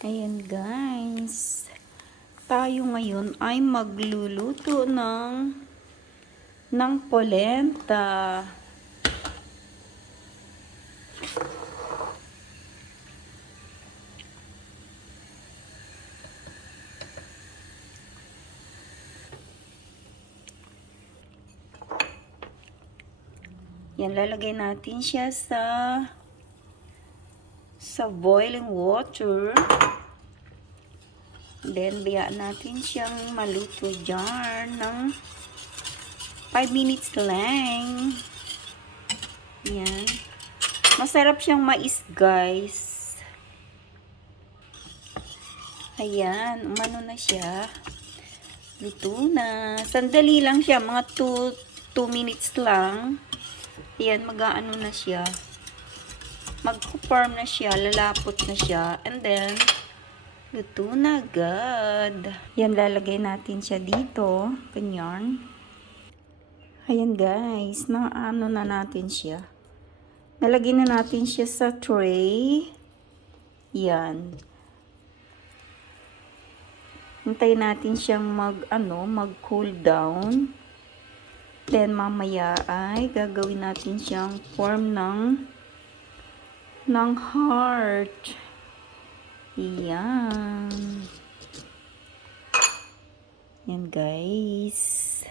Ayan guys, tayo ngayon ay magluluto ng polenta. Yan, lalagay natin siya sa boiling water. Then, bayaan natin siyang maluto dyan ng 5 minutes lang. Yan. Masarap siyang mais, guys. Ayan, umano na siya. Luto na. Sandali lang siya, mga 2 minutes lang. Ayan, mag-aano na siya. Mag-form na siya, lalapot na siya. And then, luto na agad. Yan, lalagay natin siya dito. Ganyan. Ayan guys, ano na natin siya. Nalagay na natin siya sa tray. Yan. Hintayin natin siyang mag-cool down. Then, mamaya ay gagawin natin siyang form ng heart. Yan. Yan, guys.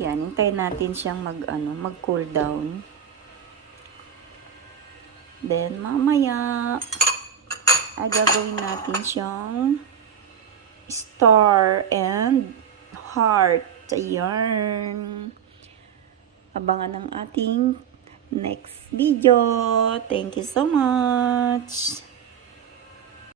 Yan, hintayin natin siyang mag-cool down. Then, mamaya ay gagawin natin siyang star and heart. Ayan. Abangan ang ating next video. Thank you so much.